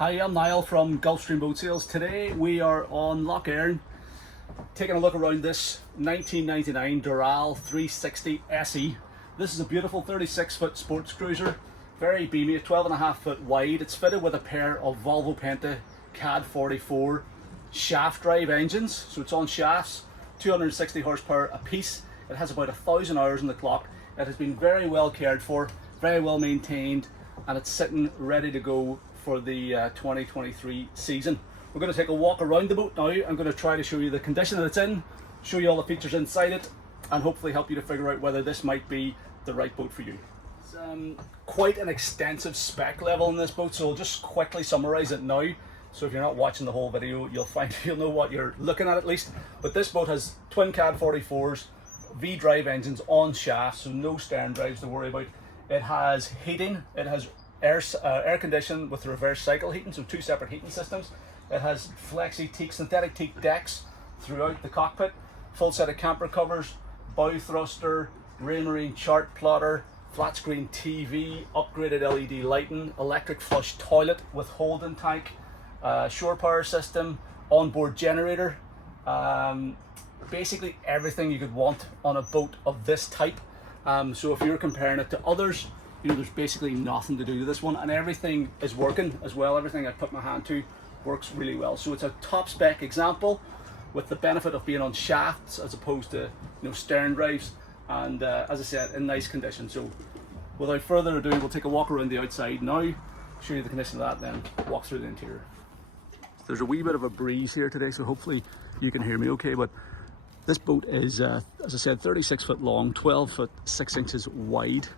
Hi, I'm Niall from Gulfstream Boat Sales. Today we are on Lough Erne, taking a look around this 1999 Doral 360SE. This is a beautiful 36-foot sports cruiser, very beamy, 12.5 foot wide. It's fitted with a pair of Volvo Penta CAD 44 shaft drive engines, so it's on shafts, 260 horsepower a piece. It has about 1,000 hours on the clock. It has been very well cared for, very well maintained, and it's sitting ready to go for the 2023 season. We're going to take a walk around the boat now. I'm going to try to show you the condition that it's in, show you all the features inside it, and hopefully help you to figure out whether this might be the right boat for you. It's quite an extensive spec level in this boat, so I'll just quickly summarize it now. So if you're not watching the whole video, you'll know what you're looking at least. But this boat has twin CAD 44s, V-drive engines on shafts, so no stern drives to worry about. It has heating, it has air conditioning with reverse cycle heating, so two separate heating systems. It has flexi teak, synthetic teak decks throughout the cockpit, full set of camper covers, bow thruster, Raymarine chart plotter, flat screen TV, upgraded LED lighting, electric flush toilet with holding tank, shore power system, onboard generator, basically everything you could want on a boat of this type. So if you're comparing it to others, there's basically nothing to do to this one, and everything is working as well. Everything I put my hand to works really well. So it's a top spec example with the benefit of being on shafts as opposed to stern drives, and as I said, in nice condition. So without further ado, we'll take a walk around the outside now, show you the condition of that, then walk through the interior. There's a wee bit of a breeze here today, so hopefully you can hear me okay, but this boat is, as I said, 36 foot long, 12 foot 6 inches wide.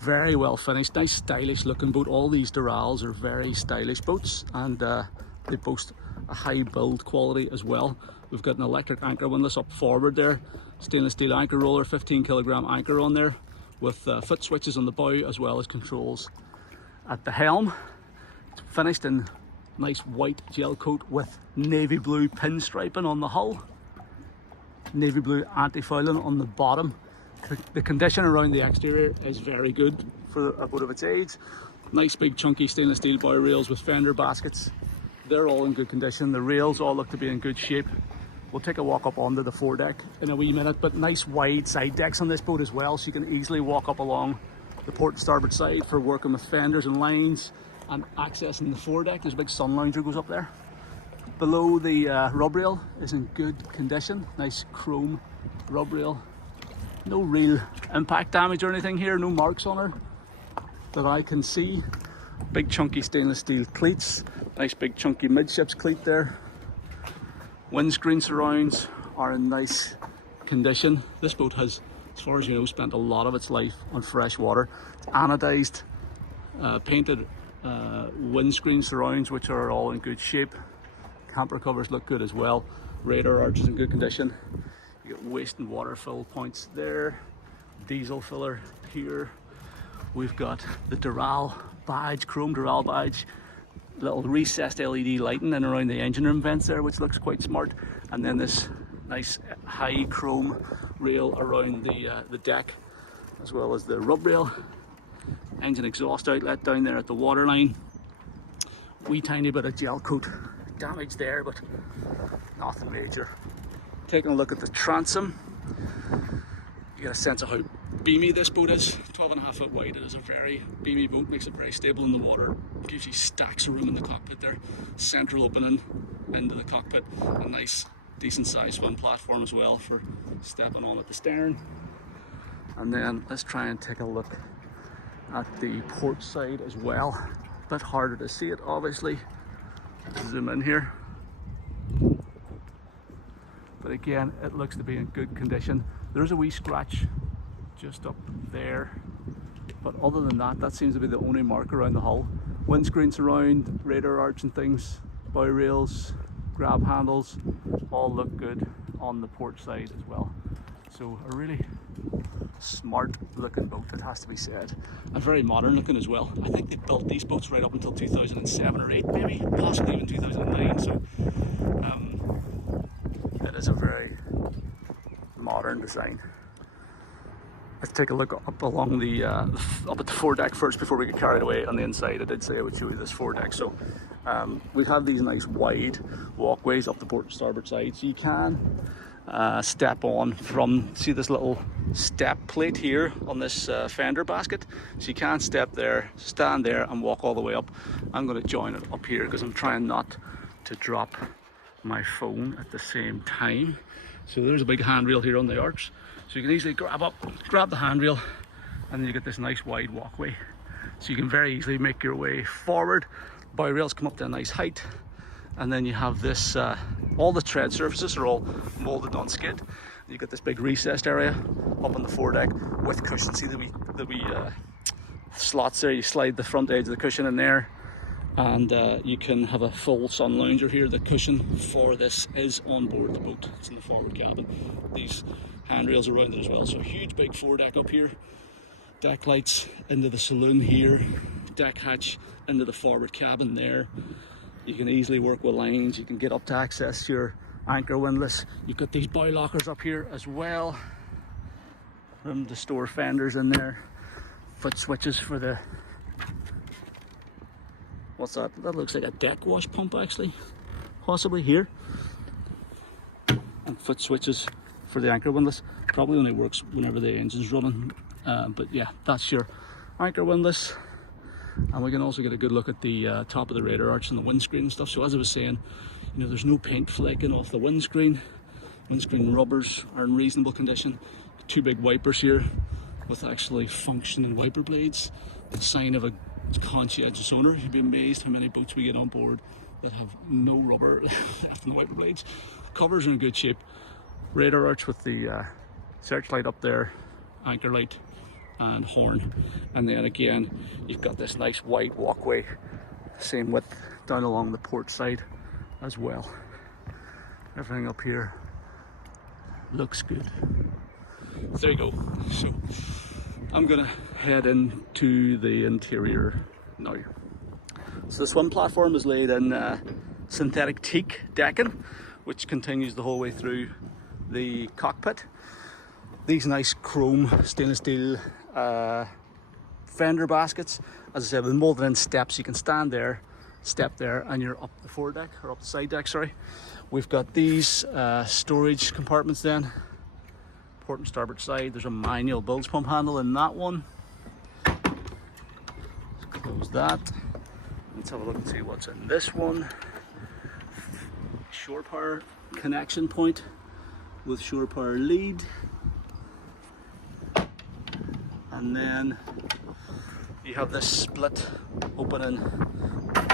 Very well finished, nice stylish looking boat. All these Dorals are very stylish boats, and they boast a high build quality as well. We've got an electric anchor windlass up forward there, stainless steel anchor roller, 15 kilogram anchor on there, with foot switches on the bow as well as controls at the helm. It's finished in nice white gel coat with navy blue pinstriping on the hull, navy blue anti-fouling on the bottom. The condition around the exterior is very good for a boat of its age. Nice big chunky stainless steel bow rails with fender baskets. They're all in good condition. The rails all look to be in good shape. We'll take a walk up onto the foredeck in a wee minute, but nice wide side decks on this boat as well, so you can easily walk up along the port and starboard side for working with fenders and lines and accessing the foredeck. There's a big sun lounger goes up there. Below the rub rail is in good condition. Nice chrome rub rail. No real impact damage or anything here, no marks on her that I can see. Big chunky stainless steel cleats, nice big chunky midships cleat there. Windscreen surrounds are in nice condition. This boat has, as far as you know, spent a lot of its life on fresh water. It's anodized, painted windscreen surrounds, which are all in good shape. Camper covers look good as well. Radar arch is in good condition. You got waste and water fill points there, diesel filler here. We've got the Doral badge, chrome Doral badge, little recessed LED lighting in around the engine room vents there, which looks quite smart. And then this nice high chrome rail around the deck, as well as the rub rail. Engine exhaust outlet down there at the waterline. Wee tiny bit of gel coat damage there, but nothing major. Taking a look at the transom, you get a sense of how beamy this boat is. 12.5 foot wide. It is a very beamy boat, makes it very stable in the water, gives you stacks of room in the cockpit there. Central opening into the cockpit, a nice decent sized swim platform as well for stepping on at the stern. And then let's try and take a look at the port side as well. A bit harder to see it obviously. Zoom in here. But again, it looks to be in good condition. There's a wee scratch just up there, but other than that, that seems to be the only mark around the hull. Windscreen surround, radar arch and things, bow rails, grab handles, all look good on the port side as well. So a really smart looking boat, it has to be said, and very modern looking as well. I think they built these boats right up until 2007 or 8, maybe possibly even 2009. So it is a very modern design. let's take a look up along the up at the foredeck first before we get carried away on the inside. I did say I would show you this foredeck. So we have these nice wide walkways up the port and starboard side, so you can step on from, see this little step plate here on this fender basket, so you can step there, stand there and walk all the way up. I'm going to join it up here because I'm trying not to drop my phone at the same time. So there's a big handrail here on the arch, so you can easily grab the handrail, and then you get this nice wide walkway, so you can very easily make your way forward. Bow rails come up to a nice height, and then you have this all the tread surfaces are all molded on skid. You get this big recessed area up on the foredeck with cushion. See the wee slots there. You slide the front edge of the cushion in there, and you can have a full sun lounger here. The cushion for this is on board the boat. It's in the forward cabin. These handrails are around it as well. So a huge big foredeck up here. Deck lights into the saloon here. Deck hatch into the forward cabin there. You can easily work with lines. You can get up to access your anchor windlass. You've got these bow lockers up here as well. Room to store fenders in there. Foot switches for the, what's that? That looks like a deck wash pump actually, possibly here. And foot switches for the anchor windlass. Probably only works whenever the engine's running. But yeah, that's your anchor windlass. And we can also get a good look at the top of the radar arch and the windscreen and stuff. So as I was saying, you know, there's no paint flecking off the windscreen. Windscreen rubbers are in reasonable condition. Two big wipers here with actually functioning wiper blades. The sign of a conscientious owner. You'd be amazed how many boats we get on board that have no rubber left in the wiper blades. Covers are in good shape. Radar arch with the searchlight up there, anchor light and horn, and then again you've got this nice wide walkway, same width down along the port side as well. Everything up here looks good. So there you go. So I'm gonna head into the interior now. So the swim platform is laid in synthetic teak decking, which continues the whole way through the cockpit. These nice chrome stainless steel fender baskets, as I said, with molded in steps. You can stand there, step there, and you're up the foredeck, or up the side deck, sorry. We've got these storage compartments then, port and starboard side. There's a manual bilge pump handle in that one. Let's close that. Let's have a look and see what's in this one. Shore power connection point with shore power lead. And then you have this split opening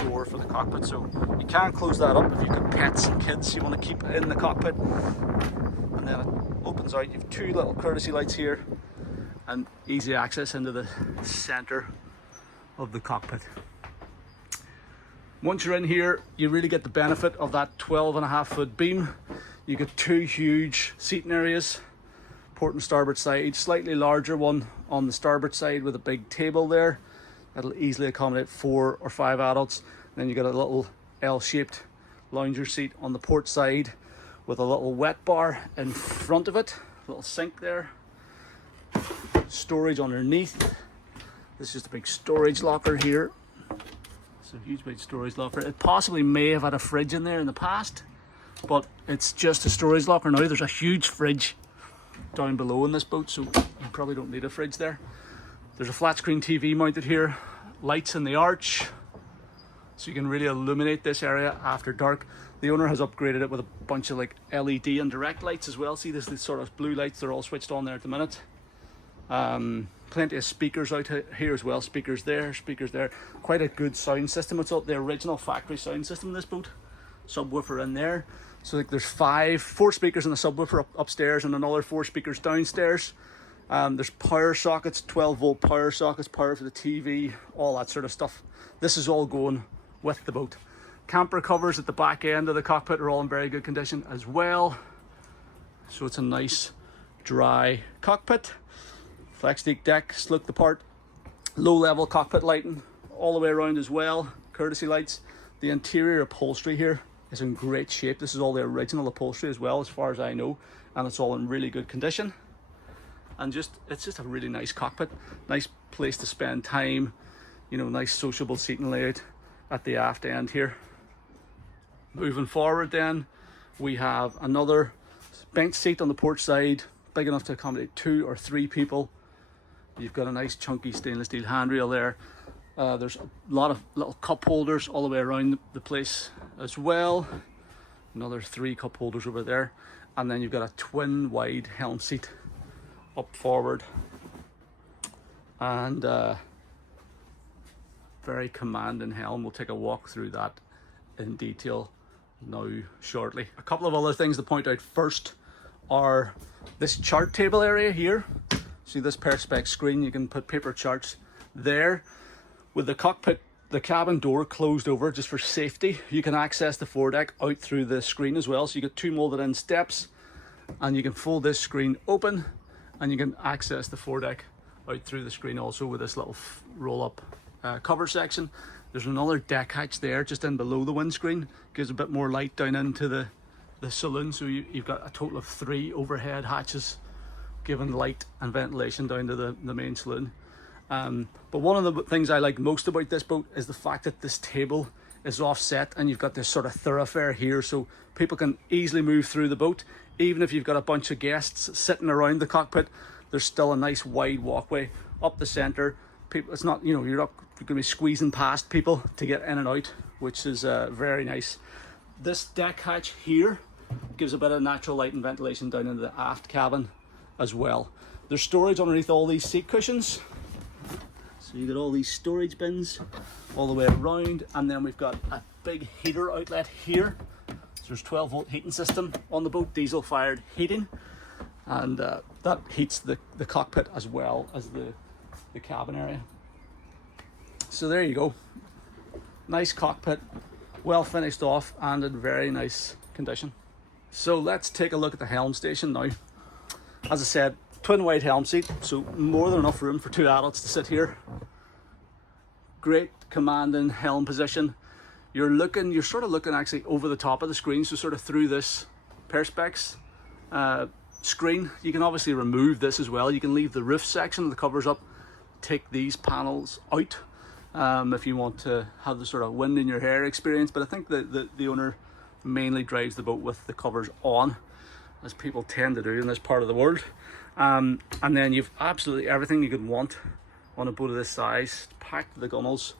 door for the cockpit, so you can't close that up if you've got pets and kids you want to keep in the cockpit. And then it opens out. You have two little courtesy lights here and easy access into the center of the cockpit. Once you're in here, you really get the benefit of that 12.5-foot beam. You get two huge seating areas, port and starboard side, slightly larger one on the starboard side with a big table there that'll easily accommodate 4 or 5 adults. And then you got a little L-shaped lounger seat on the port side with a little wet bar in front of it, a little sink there, storage underneath. This is just a big storage locker here. It's a huge big storage locker. It possibly may have had a fridge in there in the past, but it's just a storage locker now. There's a huge fridge down below in this boat, so you probably don't need a fridge there. There's a flat screen TV mounted here, lights in the arch, so you can really illuminate this area after dark. The owner has upgraded it with a bunch of like LED and direct lights as well. See, this sort of blue lights, they're all switched on there at the minute. Plenty of speakers out here as well. Speakers there, speakers there. Quite a good sound system. It's the original factory sound system in this boat. Subwoofer in there. So like there's 4 speakers in the subwoofer upstairs and another 4 speakers downstairs. There's power sockets, 12-volt power sockets, power for the TV, all that sort of stuff. This is all going with the boat. Camper covers at the back end of the cockpit are all in very good condition as well. So it's a nice dry cockpit. Flex-deck decks look the part. Low-level cockpit lighting all the way around as well. Courtesy lights. The interior upholstery here is in great shape. This is all the original upholstery as well, as far as I know, and it's all in really good condition. and it's just a really nice cockpit, nice place to spend time, you know, nice sociable seating layout at the aft end here. Moving forward then, we have another bench seat on the port side, big enough to accommodate 2 or 3 people. You've got a nice chunky stainless steel handrail there. There's a lot of little cup holders all the way around the place as well. Another 3 cup holders over there. And then you've got a twin wide helm seat up forward. And very commanding helm. We'll take a walk through that in detail now shortly. A couple of other things to point out first are this chart table area here. See this perspex screen, you can put paper charts there. With the cockpit, the cabin door closed over just for safety, you can access the foredeck out through the screen as well. So you get 2 molded in steps, and you can fold this screen open and you can access the foredeck out through the screen also with this little roll up cover section. There's another deck hatch there just in below the windscreen, gives a bit more light down into the saloon. So you've got a total of 3 overhead hatches giving light and ventilation down to the main saloon. But one of the things I like most about this boat is the fact that this table is offset and you've got this sort of thoroughfare here, so people can easily move through the boat. Even if you've got a bunch of guests sitting around the cockpit, there's still a nice wide walkway up the center. People, it's not, you know, you're going to be squeezing past people to get in and out, which is very nice. This deck hatch here gives a bit of natural light and ventilation down into the aft cabin as well. There's storage underneath all these seat cushions. So you got all these storage bins all the way around, and then we've got a big heater outlet here. So there's 12-volt heating system on the boat, diesel fired heating, and that heats the cockpit as well as the cabin area. So there you go. Nice cockpit, well finished off and in very nice condition. So let's take a look at the helm station now. As I said, twin wide helm seat, so more than enough room for 2 adults to sit here. Great commanding helm position. You're sort of looking actually over the top of the screen, so sort of through this perspex screen. You can obviously remove this as well. You can leave the roof section of the covers up, take these panels out if you want to have the sort of wind in your hair experience. But I think the owner mainly drives the boat with the covers on, as people tend to do in this part of the world. And then you've absolutely everything you could want on a boat of this size, packed to the gunnels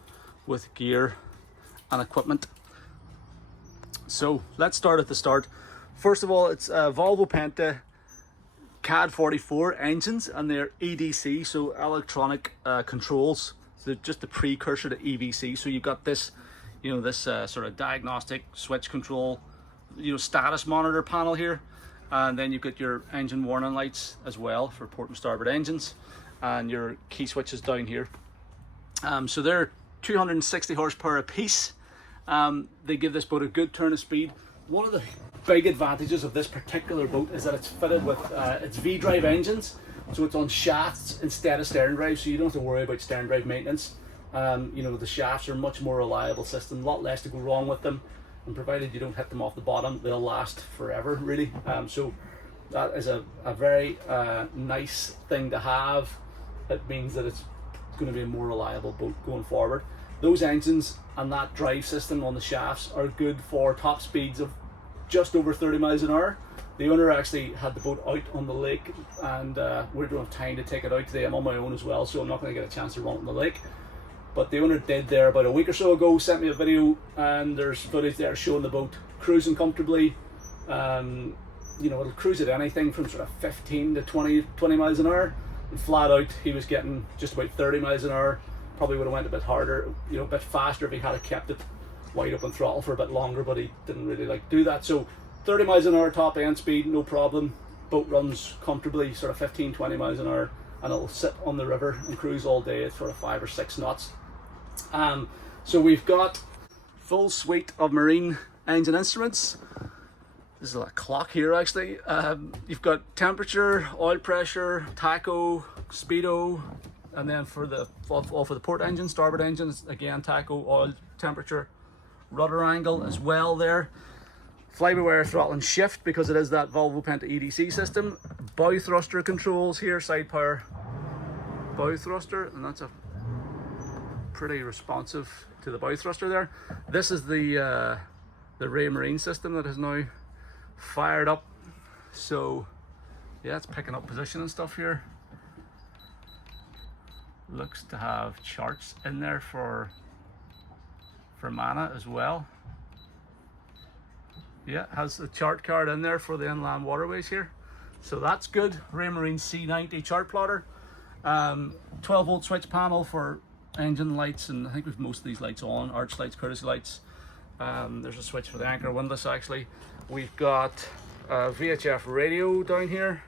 with gear and equipment. So let's start at the start. First of all, it's Volvo Penta CAD 44 engines, and they're EDC, so electronic controls. So just the precursor to EVC. So you've got this, you know, this sort of diagnostic switch control, you know, status monitor panel here. And then you've got your engine warning lights as well for port and starboard engines, and your key switches down here. So they're 260 horsepower a piece. They give this boat a good turn of speed. One of the big advantages of this particular boat is that it's fitted with its V-drive engines, so it's on shafts instead of stern drive, so you don't have to worry about stern drive maintenance. You know, the shafts are a much more reliable system, a lot less to go wrong with them, and provided you don't hit them off the bottom, they'll last forever, really. So that is a very nice thing to have. It means that it's going to be a more reliable boat going forward. Those engines and that drive system on the shafts are good for top speeds of just over 30 miles an hour. The owner actually had the boat out on the lake, and we don't have time to take it out today. I'm on my own as well, so I'm not going to get a chance to run it on the lake. But the owner did there about a week or so ago, sent me a video, and there's footage there showing the boat cruising comfortably. You know, it'll cruise at anything from sort of 15 to 20 miles an hour. And flat out, he was getting just about 30 miles an hour. Probably would have went a bit harder, you know, a bit faster if he had kept it wide open throttle for a bit longer, but he didn't really like to do that. So 30 miles an hour top end speed, no problem. Boat runs comfortably, sort of 15-20 miles an hour, and it'll sit on the river and cruise all day at sort of 5 or 6 knots. So we've got full suite of marine engine instruments. This is a clock here actually. You've got temperature, oil pressure, tacho, speedo, and then for the port engine, starboard engines, again tacho, oil, temperature, rudder angle as well there. Fly-by-wire throttle and shift because it is that Volvo Penta EDC system. Bow thruster controls here, side power bow thruster, and that's a pretty responsive to the bow thruster there. This is the Ray Marine system that is now fired up. So yeah, it's picking up position and stuff here. Looks to have charts in there for mana as well. Yeah, has the chart card in there for the inland waterways here. So that's good. Ray Marine C90 chart plotter. 12 volt switch panel for engine lights, and I think we've most of these lights on, arch lights, courtesy lights. There's a switch for the anchor windlass actually. We've got a VHF radio down here.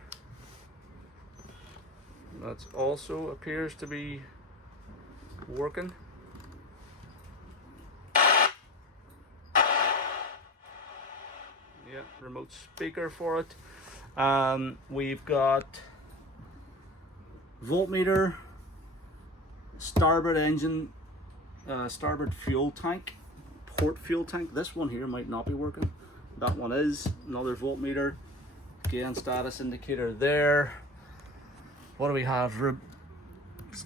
That also appears to be working. Yeah, remote speaker for it. We've got voltmeter, starboard engine, starboard fuel tank, port fuel tank. This one here might not be working. That one is. Another voltmeter, again status indicator there. What do we have?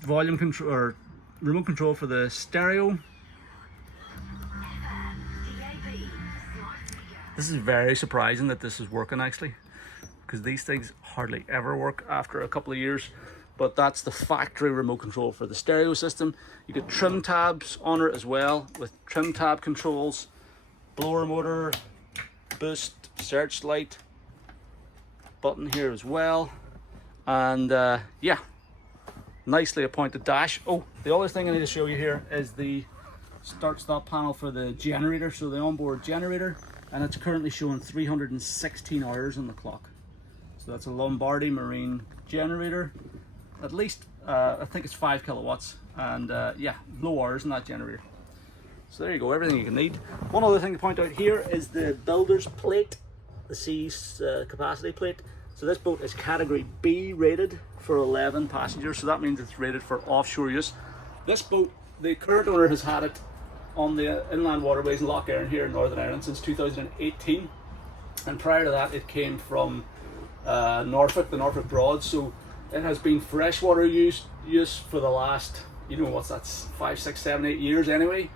Volume control or remote control for the stereo. This is very surprising that this is working actually, because these things hardly ever work after a couple of years. But that's the factory remote control for the stereo system. You get trim tabs on it as well, with trim tab controls, blower motor, boost, searchlight button here as well. And yeah, nicely appointed dash. Oh, the other thing I need to show you here is the start stop panel for the generator, so the onboard generator, and it's currently showing 316 hours on the clock. So that's a Lombardi Marine generator, at least I think it's 5 kilowatts, and yeah, low hours in that generator. So there you go, everything you can need. One other thing to point out here is the builder's plate, the C's capacity plate. So this boat is category B rated for 11 passengers, so that means it's rated for offshore use. This boat, the current owner has had it on the inland waterways in Lough Erne here in Northern Ireland since 2018, and prior to that it came from Norfolk, the Norfolk Broads. So it has been freshwater use for the last, you know, what's that, 5, 6, 7, 8 years anyway,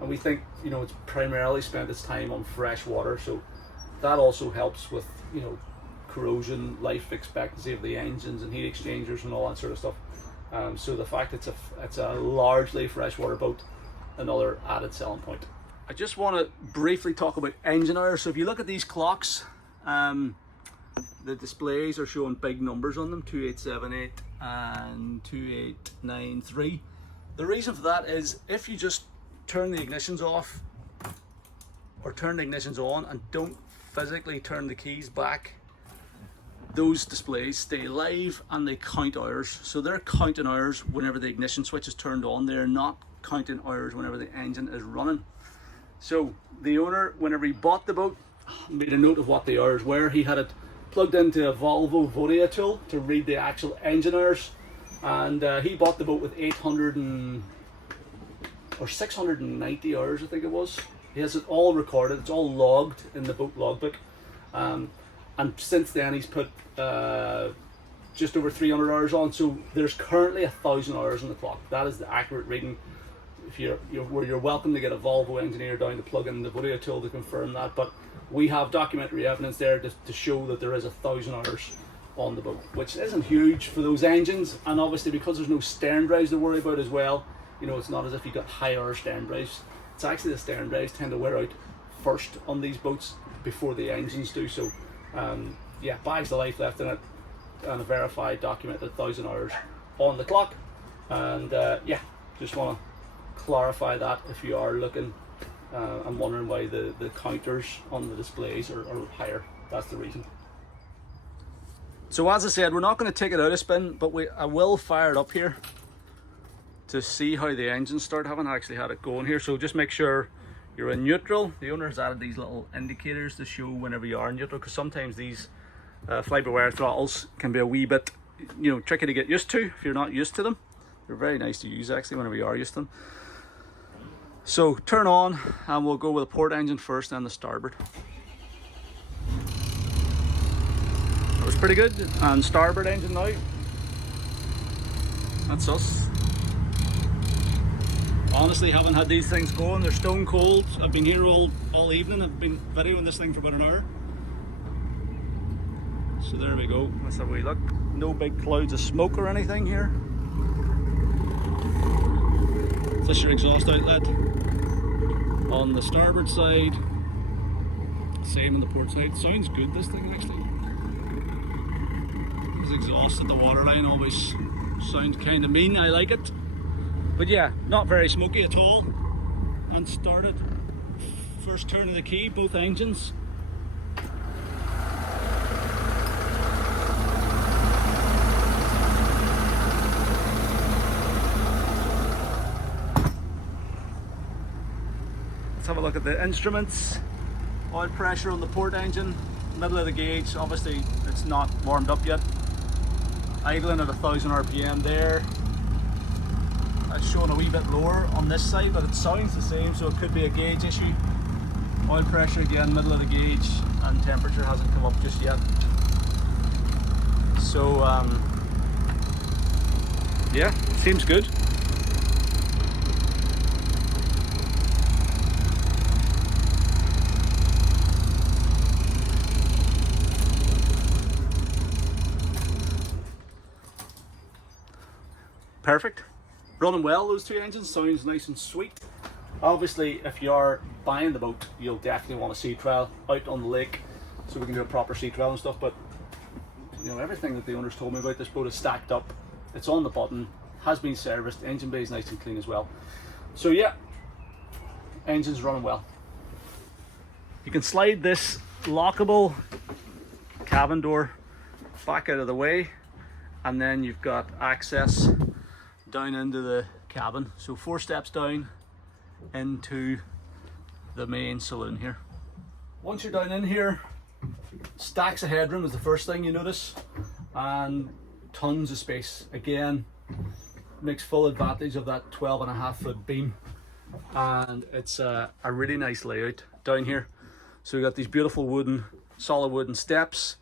and we think, you know, it's primarily spent its time on fresh water, so that also helps with, you know, corrosion, life expectancy of the engines and heat exchangers and all that sort of stuff. So the fact it's a largely freshwater boat, another added selling point. I just want to briefly talk about engine hours. So if you look at these clocks, the displays are showing big numbers on them, 2878 and 2893. The reason for that is if you just turn the ignitions off or turn the ignitions on and don't physically turn the keys back, those displays stay live and they count hours. So they're counting hours whenever the ignition switch is turned on. They're not counting hours whenever the engine is running. So the owner, whenever he bought the boat, made a note of what the hours were. He had it plugged into a Volvo Vodia tool to read the actual engine hours, and he bought the boat with 690 hours, I think it was. He has it all recorded, it's all logged in the boat logbook. And since then he's put just over 300 hours on, so there's currently 1,000 hours on the clock. That is the accurate reading. If you're welcome to get a Volvo engineer down to plug in the Vodia tool to confirm that, but we have documentary evidence there to show that there is 1,000 hours on the boat, which isn't huge for those engines. And obviously because there's no stern drives to worry about as well, you know, it's not as if you've got higher stern drives. It's actually the stern drives tend to wear out first on these boats before the engines do. So yeah, bags of life left in it, and a verified documented 1,000 hours on the clock. And yeah, just want to clarify that if you are looking and wondering why the counters on the displays are higher. That's the reason. So as I said, we're not going to take it out of spin, but I will fire it up here to see how the engines start. I haven't actually had it going here, so just make sure you're in neutral. The owner has added these little indicators to show whenever you are in neutral, because sometimes these fly-by-wire throttles can be a wee bit, you know, tricky to get used to if you're not used to them. They're very nice to use actually whenever you are used to them. So turn on, and we'll go with the port engine first, then the starboard. That was pretty good. And starboard engine now. That's us. Honestly, haven't had these things going. They're stone cold. I've been here all evening. I've been videoing this thing for about an hour. So there we go. That's how we look. No big clouds of smoke or anything here. Fisher exhaust outlet on the starboard side. Same on the port side. Sounds good, this thing actually. This exhaust at the waterline always sounds kind of mean. I like it. But yeah, not very smoky at all. And started. First turn of the key, both engines. Let's have a look at the instruments. Oil pressure on the port engine, middle of the gauge. Obviously it's not warmed up yet. Idling at 1000 RPM there. It's showing a wee bit lower on this side, but it sounds the same, so it could be a gauge issue. Oil pressure again, middle of the gauge, and temperature hasn't come up just yet. So yeah, seems good. Perfect. Running well, those two engines. Sounds nice and sweet. Obviously, if you are buying the boat, you'll definitely want a sea trial out on the lake, so we can do a proper sea trial and stuff. But you know, everything that the owners told me about this boat is stacked up. It's on the button, has been serviced, engine bay is nice and clean as well. So yeah, engine's running well. You can slide this lockable cabin door back out of the way, and then you've got access down into the cabin. So 4 steps down into the main saloon here. Once you're down in here, stacks of headroom is the first thing you notice, and tons of space. Again, makes full advantage of that 12.5-foot beam, and it's a really nice layout down here. So you've got these beautiful solid wooden steps.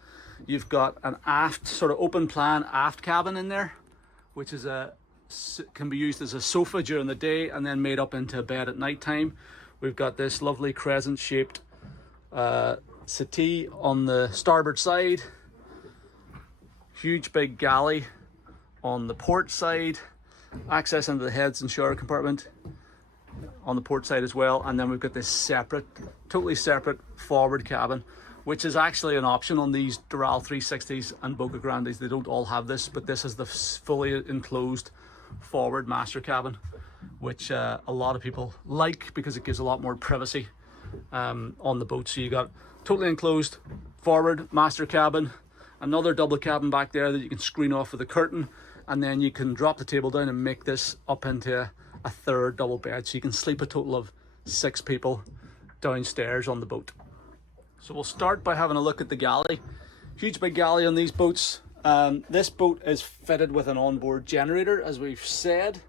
You've got an aft, sort of open plan aft cabin in there, which is can be used as a sofa during the day and then made up into a bed at night time. We've got this lovely crescent shaped settee on the starboard side. Huge big galley on the port side. Access into the heads and shower compartment on the port side as well. And then we've got this totally separate forward cabin, which is actually an option on these Doral 360s and Boca Grandes. They don't all have this, but this is the fully enclosed forward master cabin, which a lot of people like because it gives a lot more privacy on the boat. So you got totally enclosed forward master cabin, another double cabin back there that you can screen off with a curtain, and then you can drop the table down and make this up into a third double bed, so you can sleep a total of 6 people downstairs on the boat. So we'll start by having a look at the galley. Huge big galley on these boats. This boat is fitted with an onboard generator, as we've said.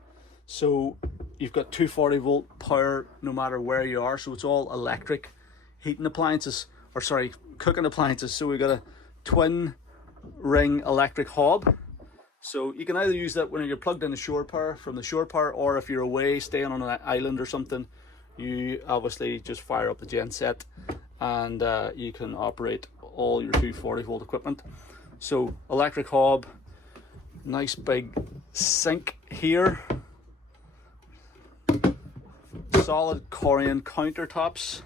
So you've got 240 volt power no matter where you are. So it's all electric heating appliances, or sorry, cooking appliances. So we've got a twin ring electric hob. So you can either use that when you're plugged into shore power from the shore power, or if you're away staying on an island or something, you obviously just fire up the gen set and you can operate all your 240 volt equipment. So electric hob, nice big sink here, solid Corian countertops,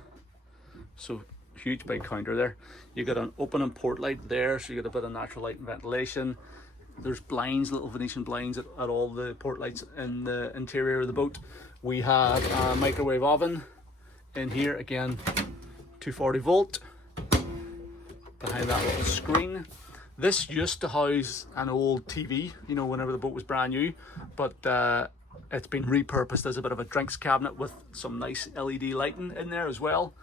so huge big counter there. You got an open and port light there, so you got a bit of natural light and ventilation. There's blinds, little Venetian blinds at all the port lights in the interior of the boat. We have a microwave oven in here, again 240 volt behind that little screen. This used to house an old TV, you know, whenever the boat was brand new, but it's been repurposed as a bit of a drinks cabinet with some nice LED lighting in there as well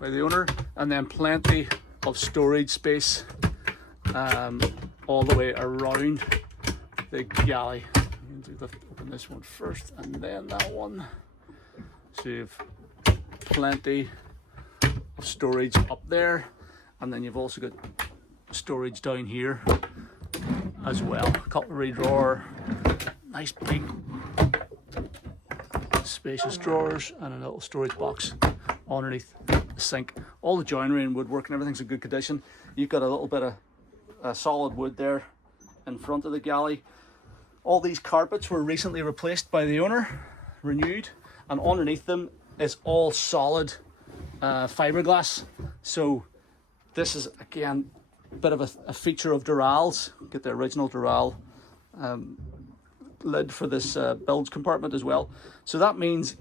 by the owner, and then plenty of storage space all the way around the galley. Open this one first and then that one. So you've plenty of storage up there, and then you've also got storage down here as well. Cutlery drawer, nice big spacious drawers, and a little storage box underneath the sink. All the joinery and woodwork and everything's in good condition. You've got a little bit of solid wood there in front of the galley. All these carpets were recently replaced by the owner, renewed, and underneath them is all solid fiberglass. So this is again a bit of a feature of Doral's. Get the original Doral lid for this bilge compartment as well. So that means,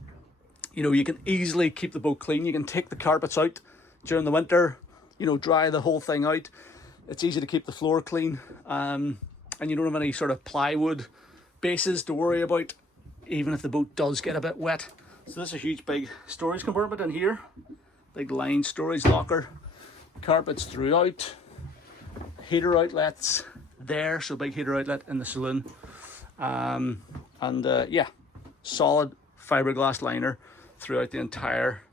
you know, you can easily keep the boat clean. You can take the carpets out during the winter, you know, dry the whole thing out. It's easy to keep the floor clean, and you don't have any sort of plywood bases to worry about, even if the boat does get a bit wet. So this is a huge big storage compartment in here, big lined storage locker, carpets throughout, heater outlets there, so big heater outlet in the saloon, yeah, solid fiberglass liner throughout the entire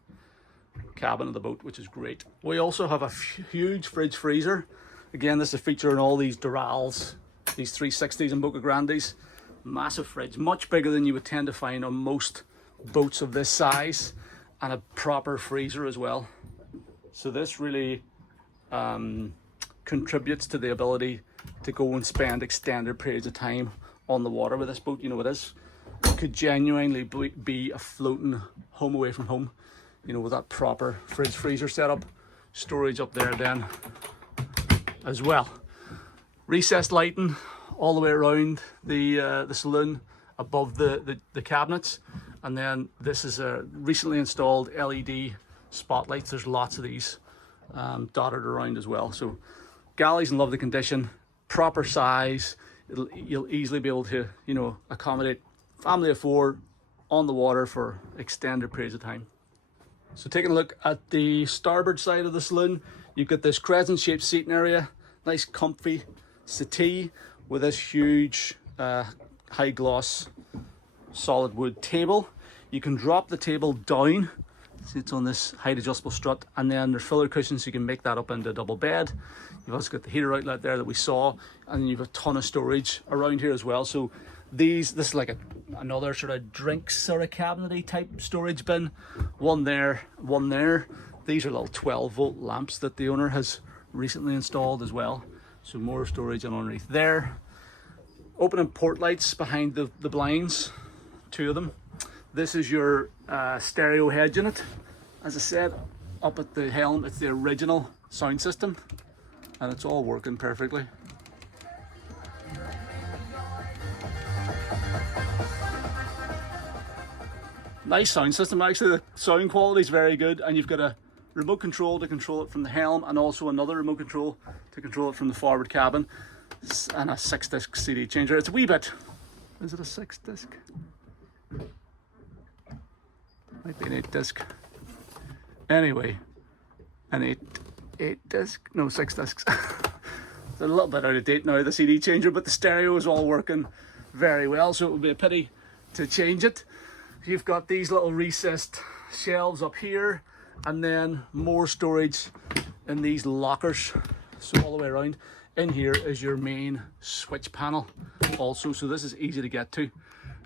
cabin of the boat, which is great. We also have a huge fridge freezer. Again, this is a feature in all these Dorals, these 360s and Boca Grandes. Massive fridge, much bigger than you would tend to find on most boats of this size, and a proper freezer as well. So this really contributes to the ability to go and spend extended periods of time on the water with this boat. You know, it could genuinely be a floating home away from home, you know, with that proper fridge freezer setup. Storage up there then as well. Recessed lighting all the way around the saloon, above the cabinets. And then this is a recently installed LED spotlights. There's lots of these dotted around as well. So galley's in lovely condition, proper size. You'll easily be able to, you know, accommodate family of 4 on the water for extended periods of time. So taking a look at the starboard side of the saloon, you've got this crescent shaped seating area, nice comfy settee with this huge high gloss solid wood table. You can drop the table down, see it's on this height adjustable strut, and then there's filler cushions so you can make that up into a double bed. You've also got the heater outlet there that we saw, and you've a ton of storage around here as well. So this is like another sort of drinks sort of cabinety type storage bin. One there, one there. These are little 12-volt lamps that the owner has recently installed as well. So more storage underneath there. Open and port lights behind the blinds, 2 of them. This is your stereo head unit. As I said, up at the helm, it's the original sound system, and it's all working perfectly. Nice sound system, actually. The sound quality is very good, and you've got a remote control to control it from the helm, and also another remote control to control it from the forward cabin, and a 6-disc CD changer. It's a wee bit, is it a 6-disc? Might be an 8-disc. Anyway, an 8-disc, no, 6 discs. It's a little bit out of date now, the CD changer, but the stereo is all working very well, so it would be a pity to change it. You've got these little recessed shelves up here, and then more storage in these lockers, so all the way around. In here is your main switch panel also, so this is easy to get to.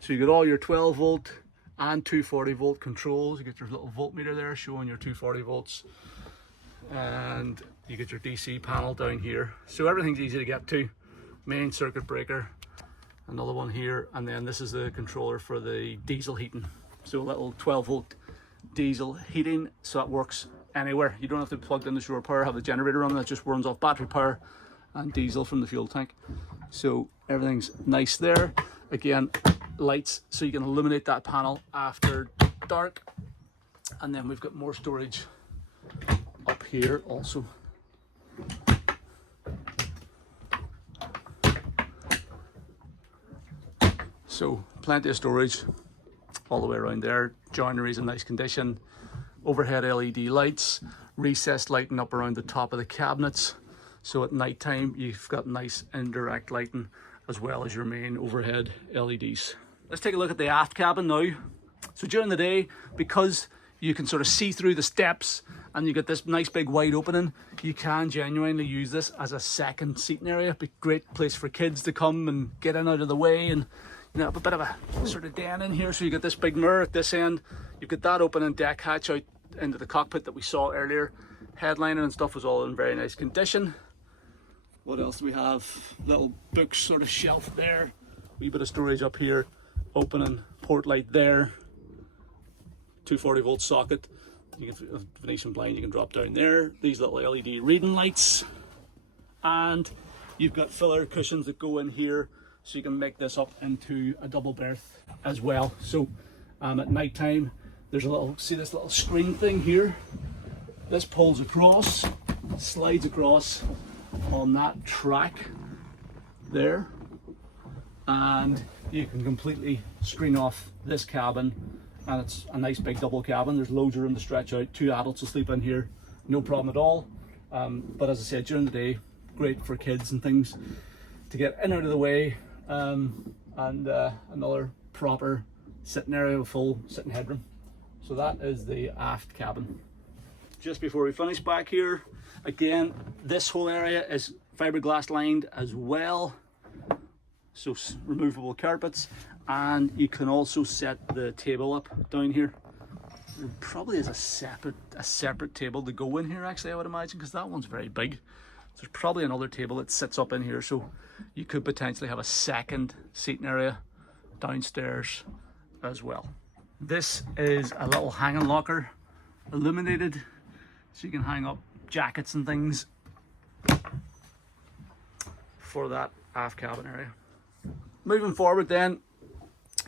So you got all your 12-volt and 240-volt controls. You get your little voltmeter there showing your 240 volts, and you get your DC panel down here, so everything's easy to get to. Main circuit breaker, another one here, and then this is the controller for the diesel heating. So a little 12-volt diesel heating, so that works anywhere. You don't have to be plugged into shore power, have the generator on. That just runs off battery power and diesel from the fuel tank. So everything's nice there. Again, lights so you can illuminate that panel after dark. And then we've got more storage up here also. So plenty of storage all the way around there. Joinery's in nice condition. Overhead LED lights, recessed lighting up around the top of the cabinets. So at night time you've got nice indirect lighting as well as your main overhead LEDs. Let's take a look at the aft cabin now. So during the day, because you can sort of see through the steps and you get this nice big wide opening. You can genuinely use this as a second seating area. Be a great place for kids to come and get in out of the way, and you know, have a bit of a sort of den in here. So you get this big mirror at this end. You've got that opening deck hatch out into the cockpit that we saw earlier. Headlining and stuff was all in very nice condition. What else do we have? Little book sort of shelf there. Wee bit of storage up here. Opening port light there. 240 volt socket. You can Venetian blind you can drop down there. These little LED reading lights. And you've got filler cushions that go in here, so you can make this up into a double berth as well. So at night time, there's a little, see this little screen thing here? This pulls across, slides across on that track there, and you can completely screen off this cabin, and it's a nice big double cabin. There's loads of room to stretch out. 2 adults will sleep in here, no problem at all. But as I said, during the day, great for kids and things to get in out of the way, and another proper sitting area with full sitting headroom. So that is the aft cabin. Just before we finish back here, again, this whole area is fiberglass lined as well, so removable carpets, and you can also set the table up down here. There probably is a separate table to go in here, actually, I would imagine, because that one's very big. There's probably another table that sits up in here, so you could potentially have a second seating area downstairs as well. This is a little hanging locker, illuminated, so you can hang up jackets and things for that aft cabin area. Moving forward then,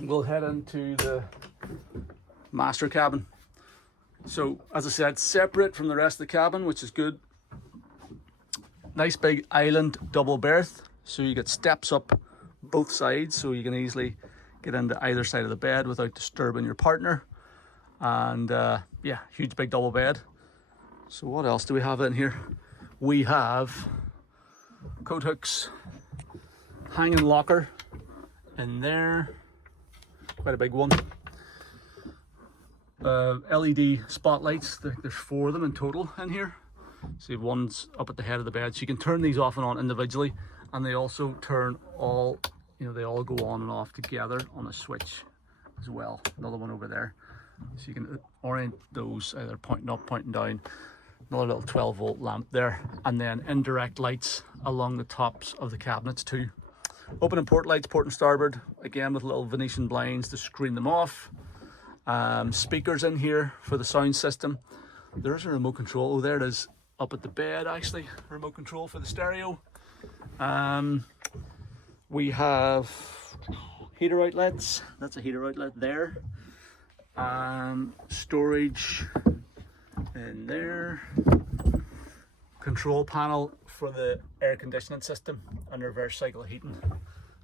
we'll head into the master cabin. So as I said, separate from the rest of the cabin, which is good. Nice big island double berth, so you get steps up both sides, so you can easily get into either side of the bed without disturbing your partner. And yeah, huge big double bed. So what else do we have in here? We have coat hooks, hanging locker in there, quite a big one. LED spotlights, there's 4 of them in total in here. So you have one's up at the head of the bed, so you can turn these off and on individually, and they also turn all, you know, they all go on and off together on a switch as well. Another one over there, so you can orient those either pointing up, pointing down. Another little 12 volt lamp there, and then indirect lights along the tops of the cabinets too. Open and port lights, port and starboard, again with little Venetian blinds to screen them off. Speakers in here for the sound system. There's a remote control. Oh, there it is, up at the bed actually, remote control for the stereo. We have heater outlets, that's a heater outlet there. Storage in there. Control panel for the air conditioning system and reverse cycle heating.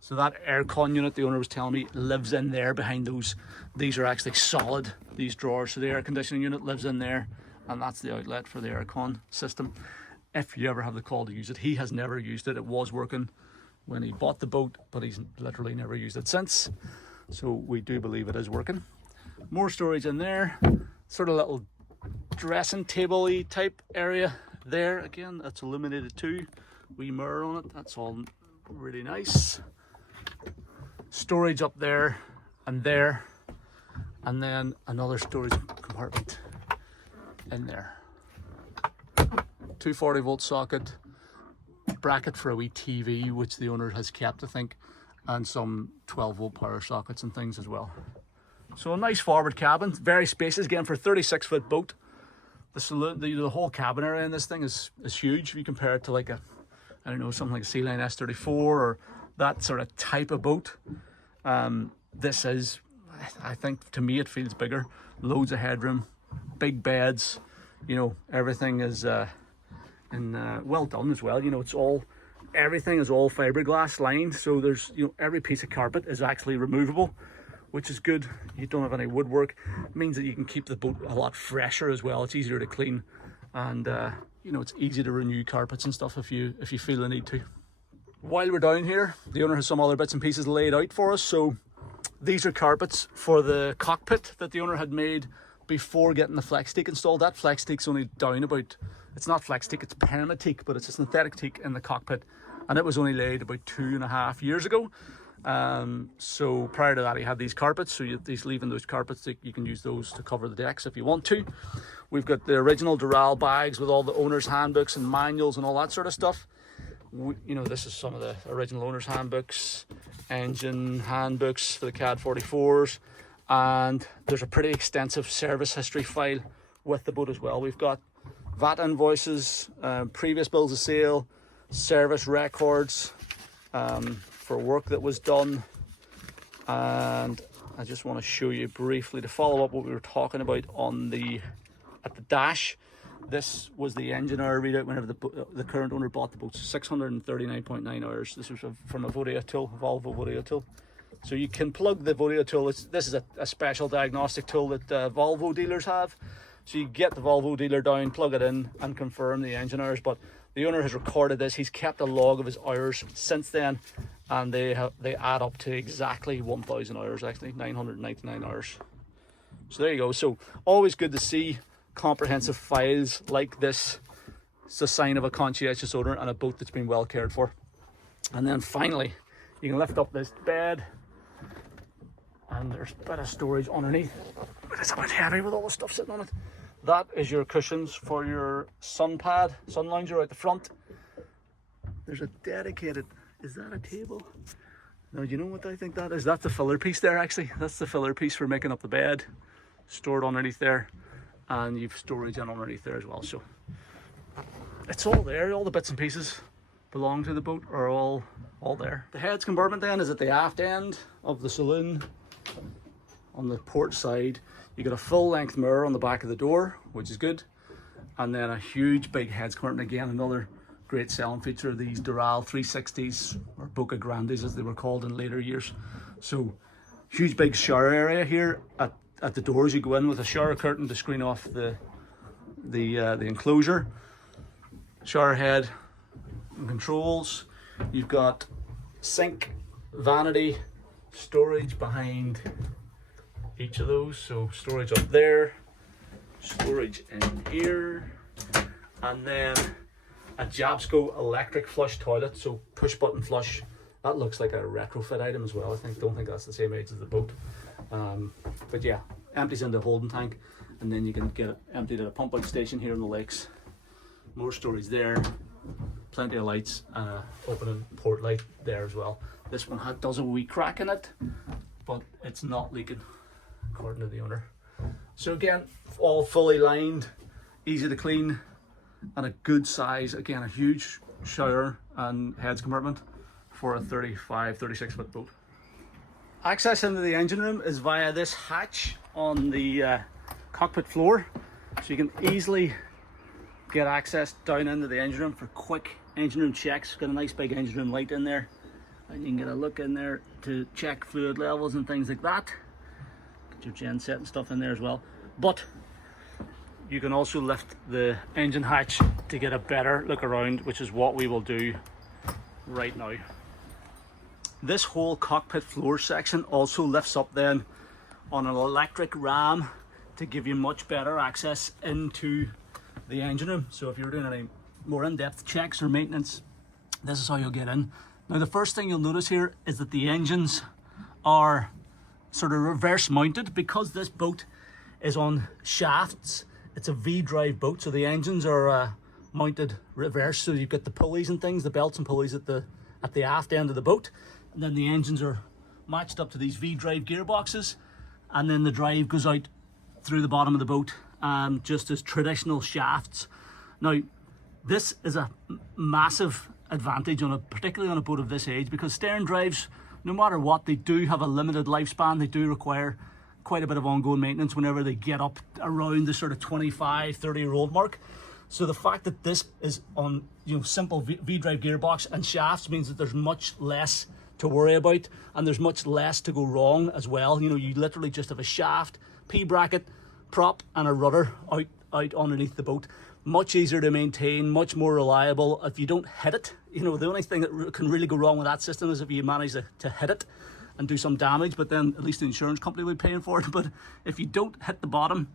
So that aircon unit, the owner was telling me, lives in there behind those. These are actually solid, these drawers. So the air conditioning unit lives in there, and that's the outlet for the aircon system. If you ever have the call to use it, he has never used it. It was working when he bought the boat, but he's literally never used it since. So we do believe it is working. More storage in there, sort of little dressing table-y type area there. Again, that's illuminated too. Wee mirror on it, that's all really nice. Storage up there, and then another storage compartment in there. 240 volt socket, bracket for a wee TV, which the owner has kept, I think, and some 12 volt power sockets and things as well. So a nice forward cabin, very spacious again for a 36-foot boat. The saloon, the whole cabin area in this thing is huge. If you compare it to like a, I don't know, something like a Sea Line S34 or that sort of type of boat, this is, I think, to me it feels bigger. Loads of headroom, big beds, you know, everything is well done as well. You know, it's all, everything is all fiberglass lined, so there's, you know, every piece of carpet is actually removable, which is good. You don't have any woodwork. It means that you can keep the boat a lot fresher as well. It's easier to clean, and you know, it's easy to renew carpets and stuff if you feel the need to. While we're down here, the owner has some other bits and pieces laid out for us. So these are carpets for the cockpit that the owner had made before getting the flex teak installed. That flex teak's only down about, it's not flex teak, it's perma teak, but it's a synthetic teak in the cockpit, and it was only laid about 2.5 years ago. So prior to that he had these carpets, so he's leaving those carpets, you can use those to cover the decks if you want to. We've got the original Doral bags with all the owner's handbooks and manuals and all that sort of stuff. You know, this is some of the original owner's handbooks, engine handbooks for the CAD 44s, and there's a pretty extensive service history file with the boat as well. We've got VAT invoices, previous bills of sale, service records for work that was done, and I just want to show you briefly to follow up what we were talking about on at the dash. This was the engine hour readout whenever the current owner bought the boat, 639.9 hours. This was from a Volvo tool. So you can plug the Volvo tool. This is a special diagnostic tool that Volvo dealers have. So you get the Volvo dealer down, plug it in and confirm the engine hours. But the owner has recorded this. He's kept a log of his hours since then, and they add up to exactly 1,000 hours, actually 999 hours. So there you go. So always good to see comprehensive files like this. It's a sign of a conscientious owner and a boat that's been well cared for. And then finally, you can lift up this bed, and there's a bit of storage underneath, but it's a bit heavy with all the stuff sitting on it. That is your cushions for your sun lounger out the front. There's a dedicated, is that a table? Now, you know what I think that is? That's the filler piece there, actually. That's the filler piece for making up the bed, stored underneath there. And you've storage in underneath there as well. So it's all there. All the bits and pieces belong to the boat are all there. The heads compartment then is at the aft end of the saloon. On the port side, you got a full length mirror on the back of the door, which is good, and then a huge big heads compartment. Again, another great selling feature of these Doral 360s, or Boca Grandes as they were called in later years. So huge big shower area here at the doors. You go in with a shower curtain to screen off the enclosure. Shower head and controls. You've got sink, vanity, storage behind each of those. So storage up there, storage in here, and then a Jabsco electric flush toilet. So push button flush. That looks like a retrofit item as well. Don't think that's the same age as the boat. But yeah, empties into a holding tank, and then you can get it emptied at a pump out station here in the lakes. More storage there, plenty of lights, and a opening port light there as well. This one does a wee crack in it, but it's not leaking according to the owner. So again, all fully lined, easy to clean, and a good size. Again, a huge shower and heads compartment for a 36 foot boat. Access into the engine room is via this hatch on the cockpit floor, so you can easily get access down into the engine room for quick engine room checks. Got a nice big engine room light in there, and you can get a look in there to check fluid levels and things like that. Get your gen set and stuff in there as well. But you can also lift the engine hatch to get a better look around, which is what we will do right now. This whole cockpit floor section also lifts up then on an electric ram to give you much better access into the engine room. So if you're doing any more in-depth checks or maintenance, this is how you'll get in. Now the first thing you'll notice here is that the engines are sort of reverse mounted because this boat is on shafts. It's a V-drive boat, so the engines are mounted reverse. So you've got the pulleys and things, the belts and pulleys at the aft end of the boat. And then the engines are matched up to these V-drive gearboxes, and then the drive goes out through the bottom of the boat, just as traditional shafts. Now, this is a massive advantage particularly on a boat of this age, because stern drives, no matter what, they do have a limited lifespan. They do require quite a bit of ongoing maintenance whenever they get up around the sort of 25, 30-year-old mark. So the fact that this is on simple V-drive gearbox and shafts means that there's much less to worry about, and there's much less to go wrong as well. You literally just have a shaft, P-bracket, prop, and a rudder out underneath the boat. Much easier to maintain, much more reliable. If you don't hit it, the only thing that can really go wrong with that system is if you manage to hit it and do some damage, but then at least the insurance company will be paying for it. But if you don't hit the bottom,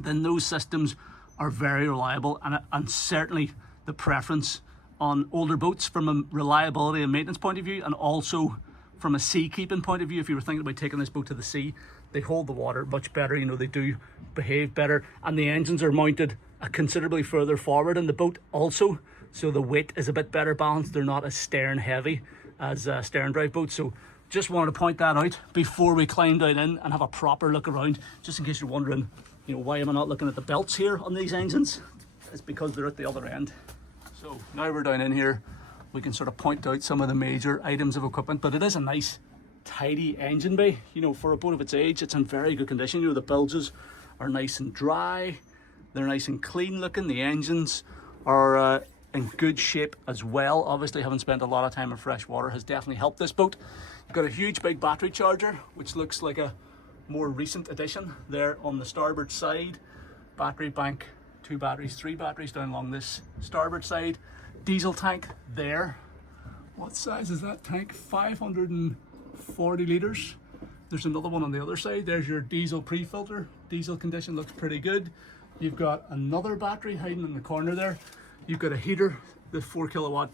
then those systems are very reliable, and certainly the preference on older boats from a reliability and maintenance point of view, and also from a sea keeping point of view. If you were thinking about taking this boat to the sea, they hold the water much better, you know, they do behave better, and the engines are mounted considerably further forward in the boat also, so the weight is a bit better balanced. They're not as stern heavy as stern drive boats. So just wanted to point that out before we climb down in and have a proper look around, just in case you're wondering, you know, why am I not looking at the belts here on these engines? It's because they're at the other end. So now we're down in here, we can sort of point out some of the major items of equipment, but it is a nice tidy engine bay. You know, for a boat of its age, it's in very good condition. You know, the bilges are nice and dry, they're nice and clean looking. The engines are in good shape as well. Obviously, having spent a lot of time in fresh water has definitely helped this boat. You've got a huge big battery charger, which looks like a more recent addition there on the starboard side. Battery bank, 2 batteries, 3 batteries down along this starboard side. Diesel tank there. What size is that tank? 540 litres. There's another one on the other side. There's your diesel pre-filter. Diesel condition looks pretty good. You've got another battery hiding in the corner there. You've got a heater, the 4 kilowatt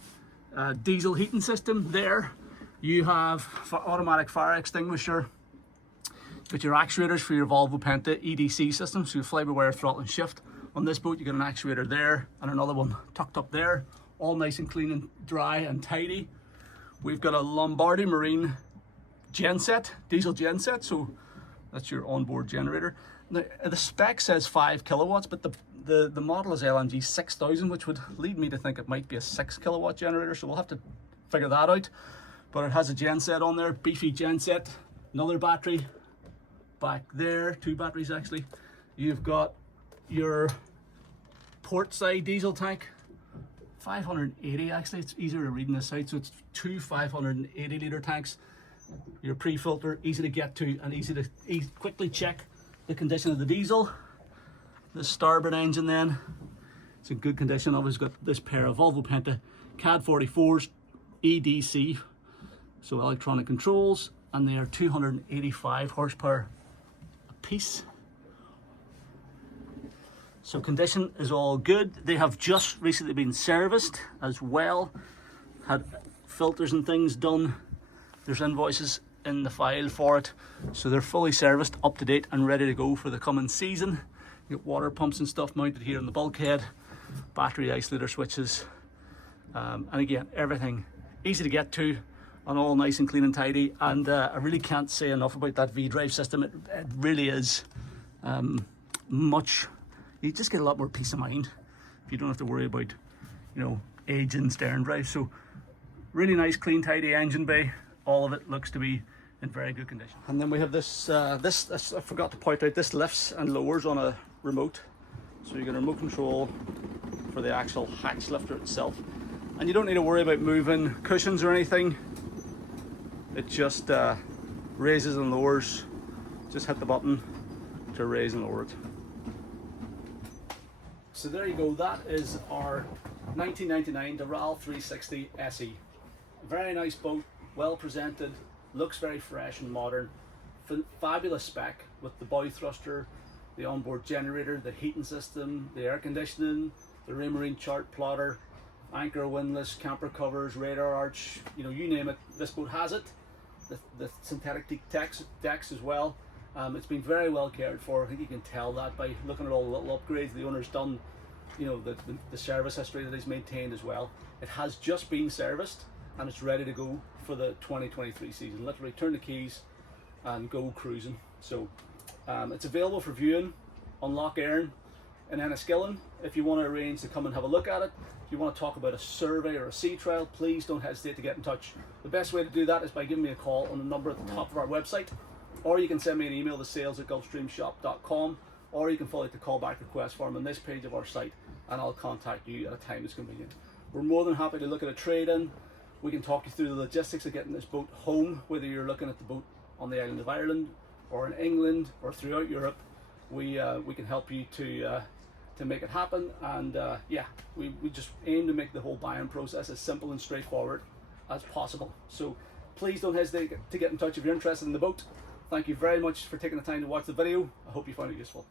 diesel heating system there. You have automatic fire extinguisher. Got your actuators for your Volvo Penta EDC system, so you fly-by-wire throttle and shift. On this boat, you got an actuator there and another one tucked up there, all nice and clean and dry and tidy. We've got a Lombardi Marine genset, diesel genset, so that's your onboard generator. Now, the spec says 5 kilowatts, but the model is LNG 6000, which would lead me to think it might be a 6 kilowatt generator, so we'll have to figure that out. But it has a genset on there, beefy genset, another battery back there, 2 batteries actually. You've got your port side diesel tank, 580 actually, it's easier to read in this side, so it's 2 580 litre tanks. Your pre-filter, easy to get to and easy to quickly check the condition of the diesel. The starboard engine then, it's in good condition. I've always got this pair of Volvo Penta CAD 44s EDC, so electronic controls, and they are 285 horsepower a piece. So condition is all good. They have just recently been serviced as well, had filters and things done. There's invoices in the file for it, so they're fully serviced, up to date and ready to go for the coming season. You got water pumps and stuff mounted here in the bulkhead, battery isolator switches, and again, everything easy to get to and all nice and clean and tidy. And I really can't say enough about that V-drive system. It really is you just get a lot more peace of mind if you don't have to worry about, you know, aging stern drive. So really nice, clean, tidy engine bay. All of it looks to be in very good condition. And then we have this, this I forgot to point out, this lifts and lowers on a remote. So you get a remote control for the actual hatch lifter itself. And you don't need to worry about moving cushions or anything. It just raises and lowers. Just hit the button to raise and lower it. So there you go, that is our 1999 Doral 360SE. Very nice boat, well presented, looks very fresh and modern. Fabulous spec with the bow thruster, the onboard generator, the heating system, the air conditioning, the Raymarine chart plotter, anchor windlass, camper covers, radar arch, you know, you name it, this boat has it. The synthetic decks as well. It's been very well cared for. I think you can tell that by looking at all the little upgrades the owner's done, you know, the service history that he's maintained as well. It has just been serviced and it's ready to go for the 2023 season. Literally turn the keys and go cruising. So it's available for viewing on Loch Earn in Enniskillen. If you want to arrange to come and have a look at it, if you want to talk about a survey or a sea trial, please don't hesitate to get in touch. The best way to do that is by giving me a call on the number at the top of our website, or you can send me an email to sales@gulfstreamshop.com, or you can fill out the callback request form on this page of our site and I'll contact you at a time that's convenient. We're more than happy to look at a trade-in. We can talk you through the logistics of getting this boat home, whether you're looking at the boat on the island of Ireland or in England or throughout Europe. We can help you to make it happen, and yeah, we just aim to make the whole buying process as simple and straightforward as possible. So please don't hesitate to get in touch if you're interested in the boat. Thank you very much for taking the time to watch the video. I hope you found it useful.